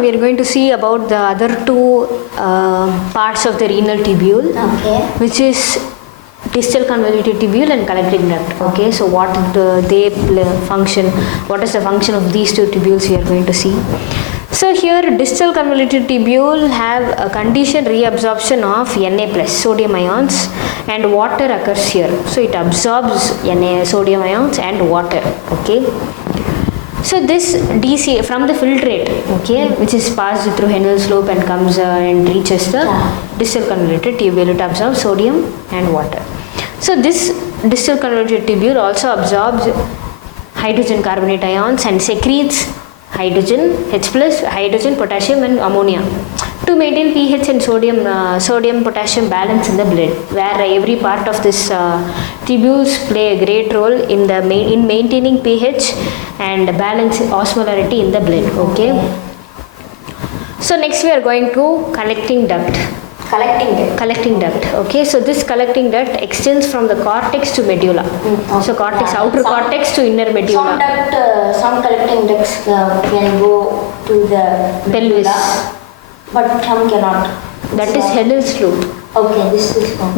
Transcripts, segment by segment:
We are going to see about the other two parts of the renal tubule, which is distal convoluted tubule and collecting duct. Okay, so what they function, what is the function of these two tubules we are going to see. So here distal convoluted tubule have a conditioned reabsorption of Na plus sodium ions and water occurs here. So it absorbs Na sodium ions and water. Okay. So this DC from the filtrate, okay, which is passed through Henle's loop and comes and reaches the distal convoluted tubule, it absorbs sodium and water. So this distal convoluted tubule also absorbs hydrogen carbonate ions and secretes hydrogen, H plus, hydrogen, potassium and ammonia to maintain pH and sodium potassium balance in the blood, where every part of this tubules play a great role in maintaining pH and balance osmolarity in the blood. Okay. So next we are going to collecting duct. Collecting duct. Okay, so this collecting duct extends from the cortex to medulla. So cortex, outer cortex to inner medulla. Some collecting ducts can go to the pelvis, but some cannot. That is Henle's loop. Okay,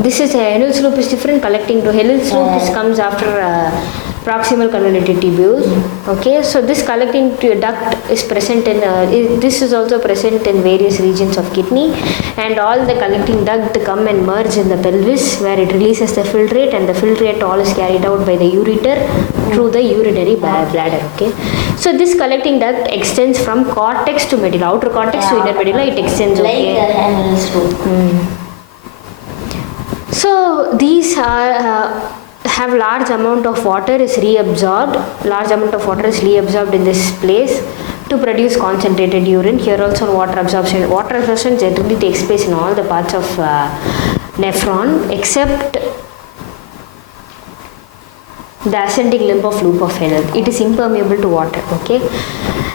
this is Henle's loop is different. Collecting to Henle's loop comes after proximal convoluted tubules. Okay, so this collecting duct is present in this is also present in various regions of kidney, and all the collecting duct come and merge in the pelvis, where it releases the filtrate, and the filtrate all is carried out by the ureter through the urinary bladder. Okay, so this collecting duct extends from cortex to medulla, outer cortex to inner medulla. It extends. Okay. Like the Henle's loop. So these are have large amount of water is reabsorbed. Large amount of water is reabsorbed in this place to produce concentrated urine. Here also water absorption. Water absorption generally takes place in all the parts of nephron except the ascending limb of loop of Henle. It is impermeable to water. Okay.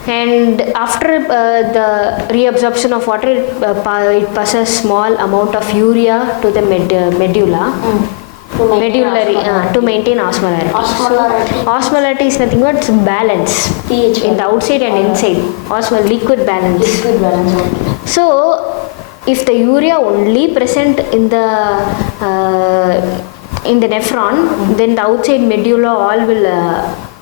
And after the reabsorption of water, it passes small amount of urea to the medulla. To maintain osmolarity. So, osmolarity is nothing but balance pH in the outside and inside. Liquid balance. Okay. So, if the urea only present in the nephron, then the outside medulla all will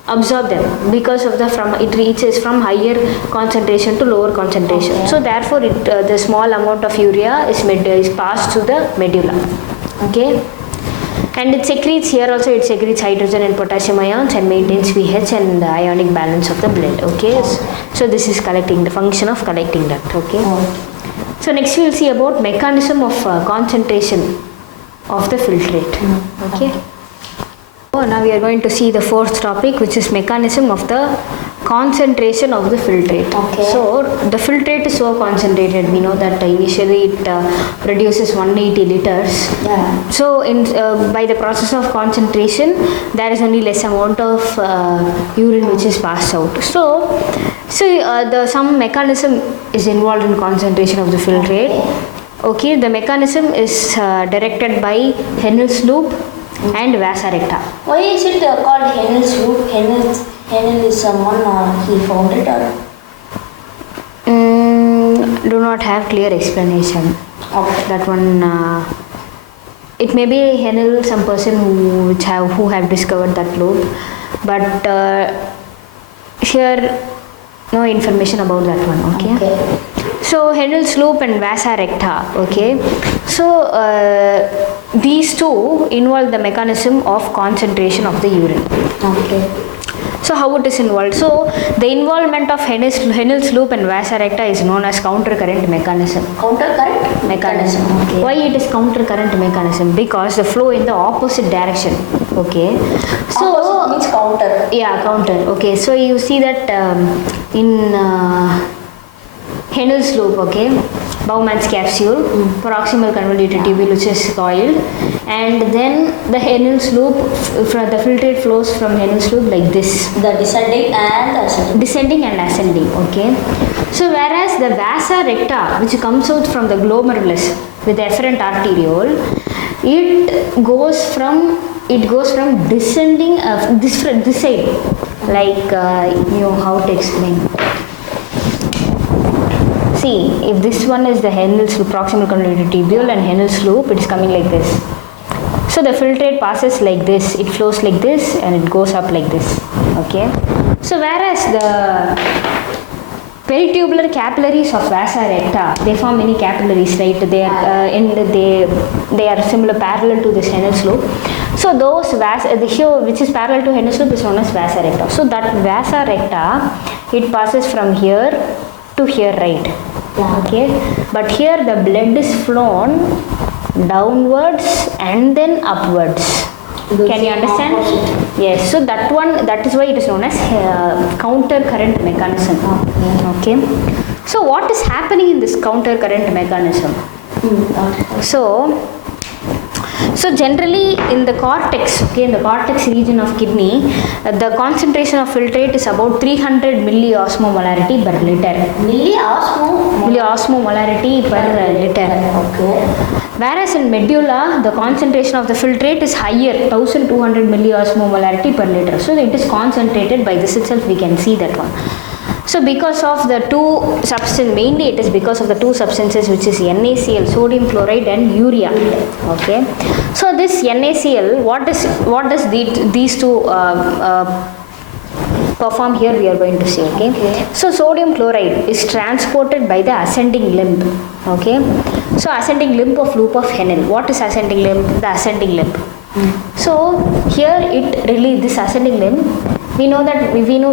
absorb them because of it reaches from higher concentration to lower concentration. Okay. So therefore, the small amount of urea is passed to the medulla. Okay. And it secretes here also, it secretes hydrogen and potassium ions and maintains pH and the ionic balance of the blood. Okay. So this is the function of collecting duct. Okay. So next we will see about mechanism of concentration of the filtrate. Okay. Now we are going to see the fourth topic, which is mechanism of the concentration of the filtrate. Okay. So the filtrate is so concentrated. We know that initially it produces 180 liters. Yeah. So by the process of concentration, there is only less amount of urine which is passed out. So some mechanism is involved in concentration of the filtrate. Okay, the mechanism is directed by Henle's loop and vasa recta. Why is it called Henle's loop? Henle is someone he found it or? Do not have clear explanation. Okay. That one. It may be Henle, some person who have discovered that loop, but here no information about that one. Okay. So Henle's loop and vasa recta. Okay. So these two involve the mechanism of concentration of the urine. Okay. So how it is involved? So the involvement of Henle's loop and vasa recta is known as countercurrent mechanism. Countercurrent mechanism. Okay. Why it is countercurrent mechanism? Because the flow in the opposite direction. Okay. So opposite means counter. Yeah, counter. Okay. So you see that in Henle's loop, okay, Bowman's capsule, proximal convoluted tubule which is coiled, and then the Henle's loop, the filtrate flows from Henle's loop like this. The descending and ascending. Descending and ascending, okay. So whereas the vasa recta, which comes out from the glomerulus with the efferent arteriole, it goes from descending this side, like how to explain. see, if this one is the Henle's proximal convoluted tubule and Henle's loop, it is coming like this. So the filtrate passes like this, it flows like this and it goes up like this. Okay. So whereas the peritubular capillaries of vasa recta, they form many capillaries, right? They are they are similar, parallel to this Henle's loop. So those the here which is parallel to Henle's loop is known as vasa recta. So that vasa recta, it passes from here to here, right? Yeah. Okay. But here the blood is flown downwards and then upwards. Can you understand? Opposite. Yes. So that one, that is why it is known as counter current mechanism. Okay. So what is happening in this counter current mechanism? So generally in the cortex, okay, in the cortex region of kidney, the concentration of filtrate is about 300 milliosmolarity per liter. Milliosmolarity per liter. Okay. Whereas in medulla, the concentration of the filtrate is higher, 1200 milliosmolarity per liter. So it is concentrated. By this itself we can see that one. So because of the two substances, mainly it is because of the two substances, which is NaCl, sodium chloride and urea. Okay. So this NaCl, what does these two perform here, we are going to see. Okay. So sodium chloride is transported by the ascending limb. Okay. So ascending limb of loop of Henle. What is ascending limb? The ascending limb. So here it really, this ascending limb, we know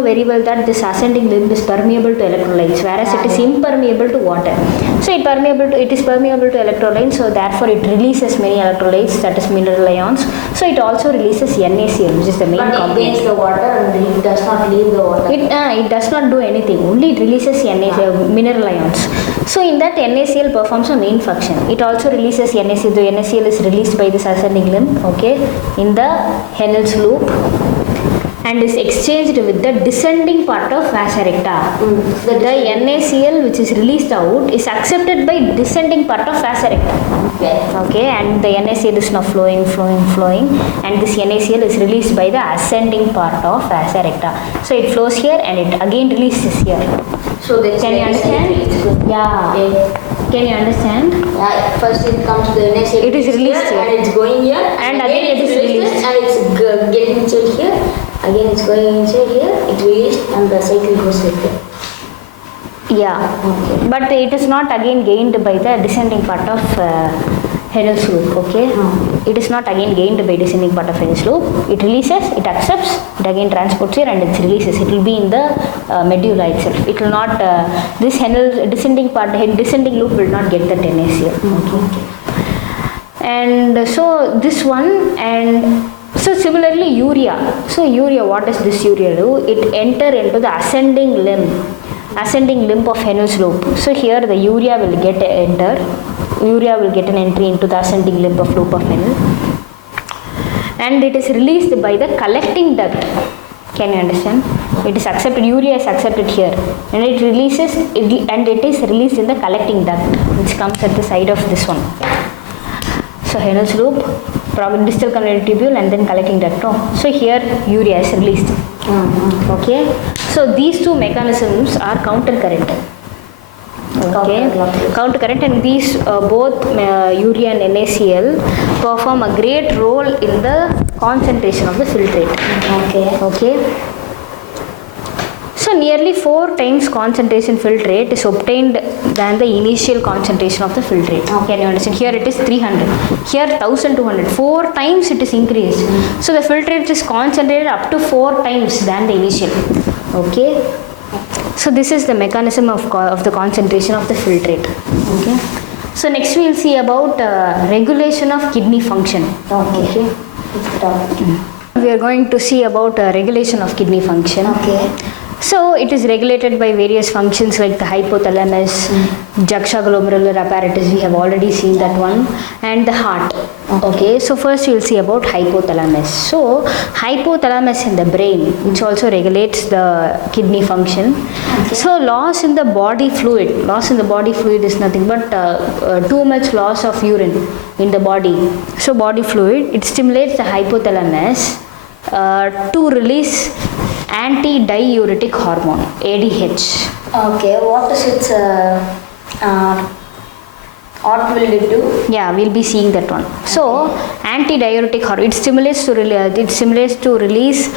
very well that this ascending limb is permeable to electrolytes, whereas it is impermeable to water. So it is permeable to electrolytes, so therefore it releases many electrolytes, that is mineral ions. So it also releases NaCl, which is the main component. But it takes the water and it does not leave the water. It does not do anything, only it releases NaCl, mineral ions. So in that, NaCl performs a main function. It also releases NaCl. The NaCl is released by this ascending limb, okay, in the Henle's loop, and is exchanged with the descending part of vasa recta. The NaCl which is released out is accepted by descending part of vasa recta. Okay, and the NaCl is now flowing, and this NaCl is released by the ascending part of vasa recta. So it flows here and it again releases here. So can you understand? Yeah. Can you understand? Yeah. First it comes the NaCl. It is released here and it's going here, and again it is released and it's getting inside here. Again it's going inside here, it's released and the cycle goes like that. Yeah, okay. But it is not again gained by the descending part of Henle's loop, okay? It is not again gained by descending part of Henle's loop. It releases, it accepts, it again transports here and it releases. It will be in the medulla itself. It will not, this Henle's descending loop will not get the NaCl. Okay. And so this one, and so similarly urea. So urea, what does this urea do? It enter into the ascending limb of Henle's loop. So here the urea will get an entry into the ascending limb of loop of Henle, and it is released by the collecting duct. Can you understand? It is accepted, urea is accepted here, and it releases and it is released in the collecting duct, which comes at the side of this one. So Henle's loop, probably distal convoluted tubule, and then collecting duct. So here urea is released. Okay. So these two mechanisms are counter current. Okay. Counter current, and these both urea and NaCl perform a great role in the concentration of the filtrate. Okay. So nearly 4 times concentration filtrate is obtained than the initial concentration of the filtrate. Can you understand? Here it is 300. Here 1200. 4 times it is increased. So the filtrate is concentrated up to 4 times than the initial. Okay. So this is the mechanism of the concentration of the filtrate. Okay. So next we will see about regulation of kidney function. Okay. We are going to see about regulation of kidney function. Okay. So it is regulated by various functions like the hypothalamus, juxtaglomerular apparatus, we have already seen that one, and the heart. Okay, so first we will see about hypothalamus. So hypothalamus in the brain, which also regulates the kidney function. Okay. So loss in the body fluid is nothing but too much loss of urine in the body. So body fluid, it stimulates the hypothalamus to release anti-diuretic hormone, ADH. Okay, what is its what will it do? Yeah, we'll be seeing that one. So antidiuretic hormone, it stimulates to release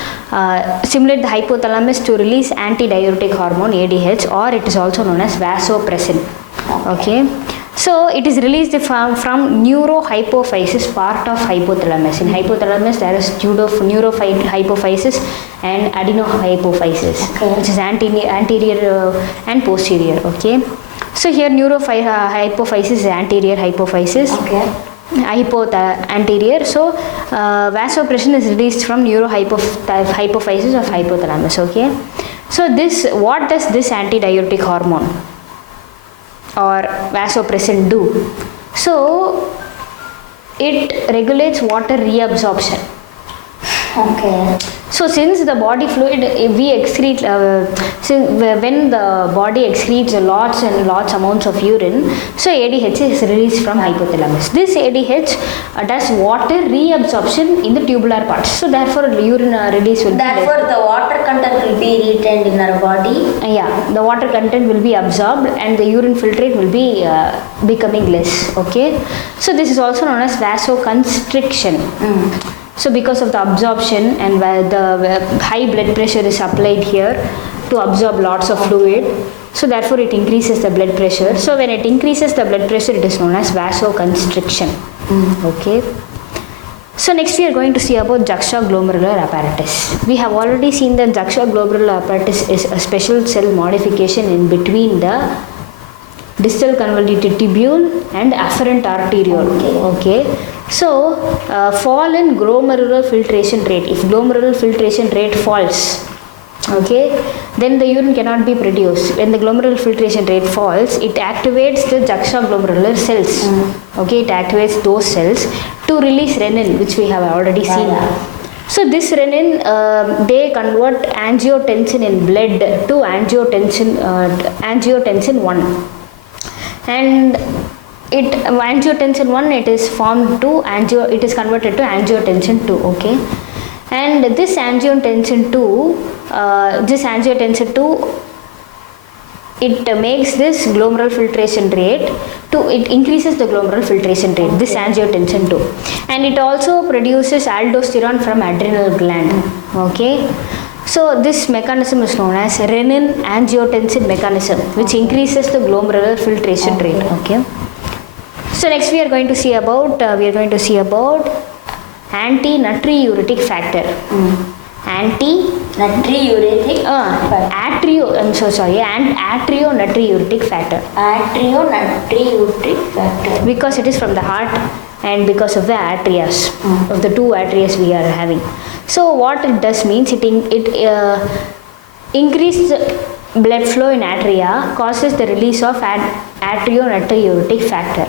stimulate the hypothalamus to release antidiuretic hormone ADH, or it is also known as vasopressin. Okay, so it is released from neurohypophysis part of hypothalamus. In hypothalamus there is neurohypophysis and adenohypophysis, which is anterior and posterior. Okay, so here neurohypophysis is anterior hypophysis. Okay. Anterior. So vasopressin is released from neurohypophysis of hypothalamus. Okay, so what does this antidiuretic hormone or vasopressin do? So it regulates water reabsorption. Okay. So since the body fluid we excrete when the body excretes lots and lots amounts of urine, so ADH is released from hypothalamus. This ADH does water reabsorption in the tubular parts, so therefore urine release will Therefore the water content will be retained in our body. Yeah, the water content will be absorbed and the urine filtrate will be becoming less. Okay, so this is also known as vasoconstriction. So because of the absorption and the high blood pressure is applied here to absorb lots of fluid, so therefore it increases the blood pressure. So when it increases the blood pressure, it is known as vasoconstriction. Okay, so next we are going to see about juxtaglomerular apparatus. We have already seen that juxtaglomerular apparatus is a special cell modification in between the distal convoluted tubule and afferent arteriole. Okay, so fall in glomerular filtration rate. If glomerular filtration rate falls, okay, then the urine cannot be produced. When the glomerular filtration rate falls, it activates the juxtaglomerular cells. Okay, it activates those cells to release renin, which we have already seen. So this renin, they convert angiotensin in blood to angiotensin 1. And angiotensin 1, it is converted to angiotensin 2. Okay, and this angiotensin 2 it makes this glomerular filtration rate it increases the glomerular filtration rate, this angiotensin 2, and it also produces aldosterone from adrenal gland. Okay, so this mechanism is known as renin angiotensin mechanism, which increases the glomerular filtration rate. Okay, so next we are going to see about anti-natriuretic factor. Natriuretic atrionatriuretic factor. Atrionatriuretic factor. Because it is from the heart and because of the atrias, of the two atrias we are having. So what it does means it increases blood flow in atria, causes the release of atrionatriuretic factor.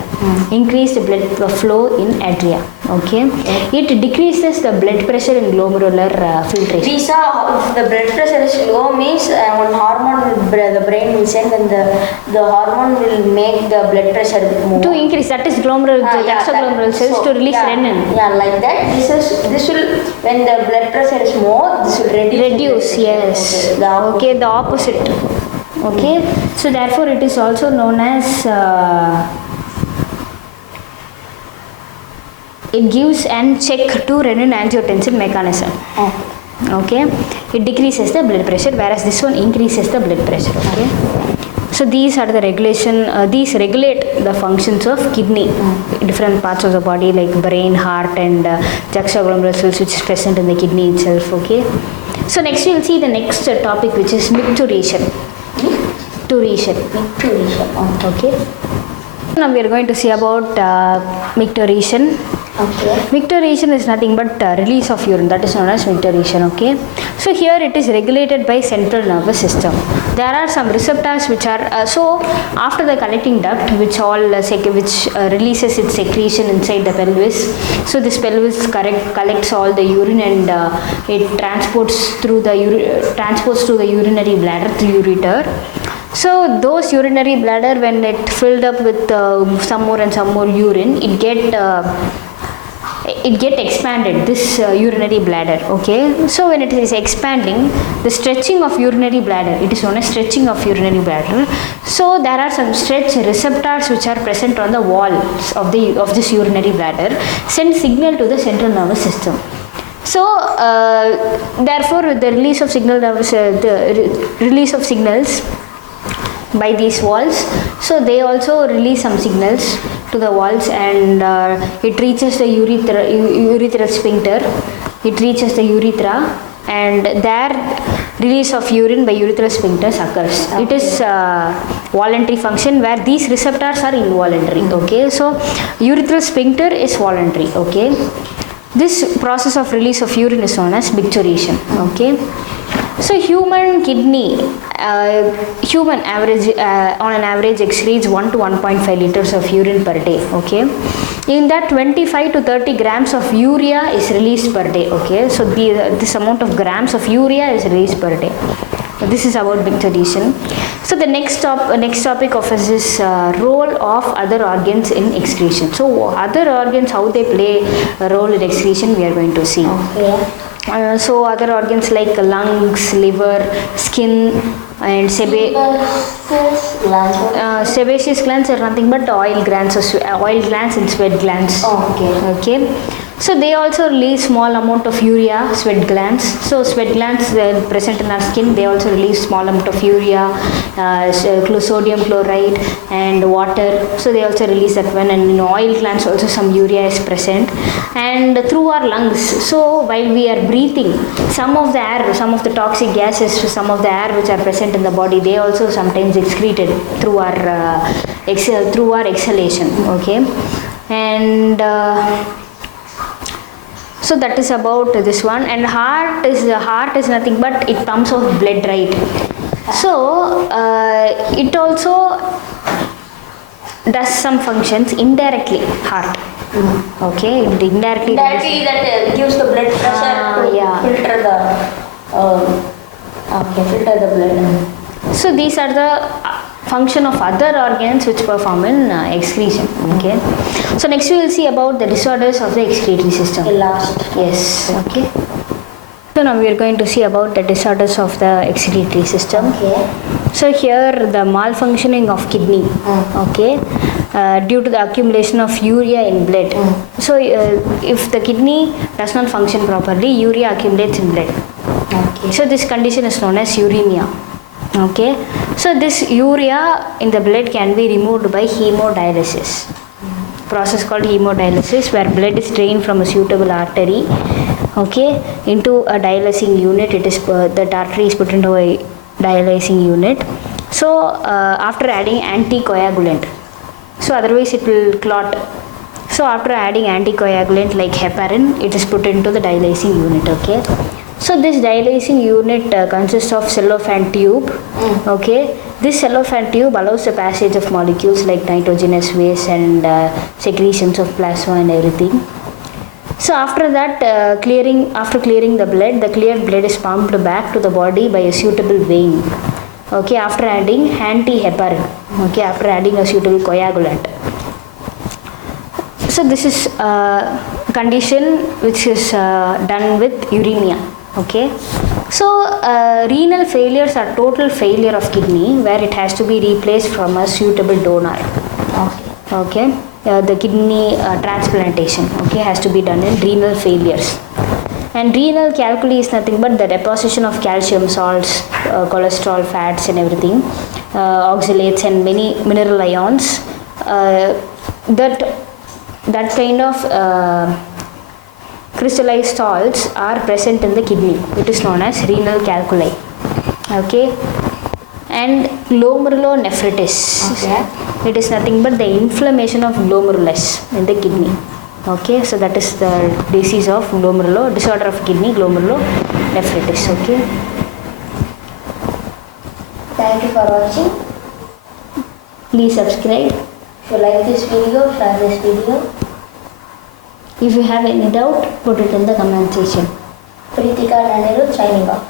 Increased blood flow in atria. Okay, it decreases the blood pressure in glomerular filtration. We saw if the blood pressure is low means one hormone the brain will send, and the hormone will make the blood pressure more. To increase, that is juxtaglomerular cells to release renin. Yeah, like that. This will, when the blood pressure is more, this will reduce. Yes. Okay, the opposite. Okay, so therefore it is also known as it gives and check to renin angiotensin mechanism. Okay, it decreases the blood pressure, whereas this one increases the blood pressure. Okay, so these are the these regulate the functions of kidney, different parts of the body like brain, heart, and juxtaglomerular cells, which is present in the kidney itself. Okay, so next we will see the next topic, which is micturition. Okay, now we are going to see about micturition. Okay. Micturition is nothing but release of urine, that is known as micturition. Okay, so here it is regulated by central nervous system. There are some receptors which are so after the collecting duct, which releases its secretion inside the pelvis. So this pelvis collects all the urine and it transports through the urinary bladder through ureter. So those urinary bladder, when it filled up with some more and some more urine, it get it get expanded, this urinary bladder. Okay, so when it is expanding, the stretching of urinary bladder, it is known as stretching of urinary bladder. So there are some stretch receptors which are present on the walls of this urinary bladder, send signal to the central nervous system. So therefore the release of signals by these walls, so they also release some signals to the walls, and it reaches the urethral sphincter, it reaches the urethra, and there release of urine by urethral sphincters occurs. Okay. It is voluntary function where these receptors are involuntary. Okay, so urethral sphincter is voluntary. Okay, this process of release of urine is known as micturition. Okay, so human kidney, human average on an average excretes 1 to 1.5 liters of urine per day. Okay, in that 25 to 30 grams of urea is released per day. Okay, so this amount of grams of urea is released per day. So this is about micturition. So the next topic of us is role of other organs in excretion. So other organs, how they play a role in excretion, we are going to see. Okay. So other organs like lungs, liver, skin, and sebaceous glands are nothing but oil glands and sweat glands. Okay. So they also release small amount of urea, sweat glands. So sweat glands present in our skin, they also release small amount of urea, sodium chloride and water. So they also release that one, and in oil glands also some urea is present. And through our lungs, so while we are breathing, some of the air, some of the toxic gases, some of the air which are present in the body, they also sometimes excreted through our exhalation. Okay, and so that is about this one. And heart is nothing but it pumps out blood, right? So it also does some functions indirectly. Heart. Okay, indirectly that gives the blood pressure to filter the blood. So these are the function of other organs which perform in excretion. Okay, so next we will see about the disorders of the excretory system. Last. Yes. Okay, so now we are going to see about the disorders of the excretory system. Okay. So here the malfunctioning of kidney. Okay, due to the accumulation of urea in blood. So if the kidney does not function properly, urea accumulates in blood. Okay. So this condition is known as uremia. Okay, so this urea in the blood can be removed by hemodialysis. Process called hemodialysis, where blood is drained from a suitable artery, okay, into a dialysing unit. It is that artery is put into a dialysing unit. So after adding anticoagulant, so otherwise it will clot. So after adding anticoagulant like heparin, it is put into the dialysing unit. Okay. So this dialysing unit consists of cellophane tube. Okay, this cellophane tube allows the passage of molecules like nitrogenous waste and secretions of plasma and everything. So after that, after clearing the blood, the cleared blood is pumped back to the body by a suitable vein. Okay, after adding anti-heparin. Okay, after adding a suitable coagulant. So this is a condition which is done with uremia. Okay, so renal failures are total failure of kidney where it has to be replaced from a suitable donor. Okay, the kidney transplantation, okay, has to be done in renal failures. And renal calculi is nothing but the deposition of calcium salts, cholesterol, fats and everything, oxalates and many mineral ions, that kind of crystallized salts are present in the kidney. It is known as renal calculi. Okay, and glomerulonephritis. Okay. It is nothing but the inflammation of glomerulus in the kidney. Okay, so that is the disease of disorder of kidney, glomerulonephritis. Okay. Thank you for watching. Please subscribe. If you like this video, share this video. If you have any doubt, put it in the comment section. Pritika and Anirudh signing off.